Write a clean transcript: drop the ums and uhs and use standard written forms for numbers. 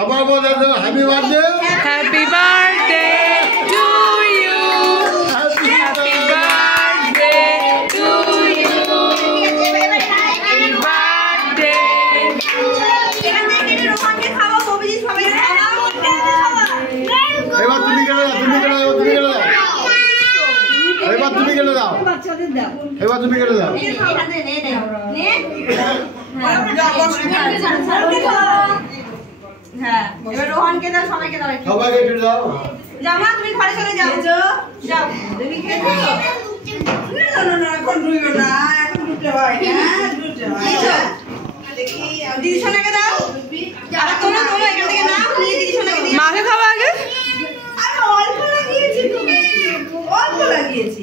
আবার বলে দাও happy birthday. Happy birthday to you. Happy birthday to you. Happy birthday. এবার তুমি কেটে দাও, তুমি কেটে দাও, তুমি কেটে দাও। এবার তুমি কেটে দাও, এবার তুমি কেটে দাও। হ্যাঁ এবার রোহনকে দাও, সবাইকে দাও, সবাইকে কেটে দাও। যাও মা তুমি ঘরে চলে যাও। যাও তুমি খেয়ে নাও। না এখন দুইবে না, এখন দুটো হয় না, দুটো হয়। দেখি দিদি সোনাকে দাও। যাও তোমরা তোমরা এখান থেকে নাও, দিদি সোনাকে দিও। মাকে খাওয়া আগে। আমি অল্প লাগিয়েছি, তুমি অল্প লাগিয়েছি।